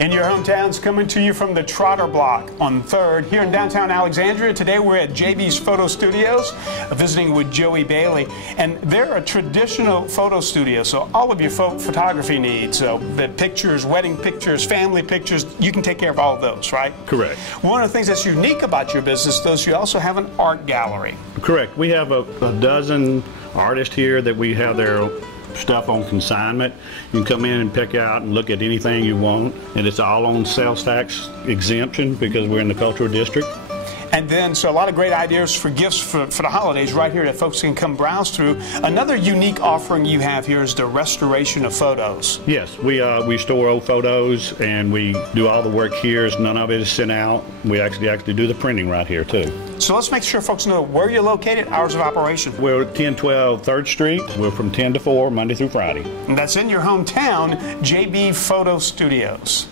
In your hometowns, coming to you from the Trotter Block on 3rd here in downtown Alexandria. Today we're at JB's Photo Studios, visiting with Joey Bailey. And they're a traditional photo studio, so all of your photography needs, so the pictures, wedding pictures, family pictures, you can take care of all of those, right? Correct. One of the things that's unique about your business, though, is you also have an art gallery. Correct. We have a dozen artists here that we have their stuff on consignment. You can come in and pick out and look at anything you want, and it's all on sales tax exemption because we're in the cultural district. And then, so a lot of great ideas for gifts for the holidays right here that folks can come browse through. Another unique offering you have here is the restoration of photos. Yes, we store old photos and we do all the work here. None of it is sent out. We actually do the printing right here too. So let's make sure folks know where you're located, hours of operation. We're at 1012 3rd Street. We're from 10 to 4, Monday through Friday. And that's in your hometown, JB Photo Studios.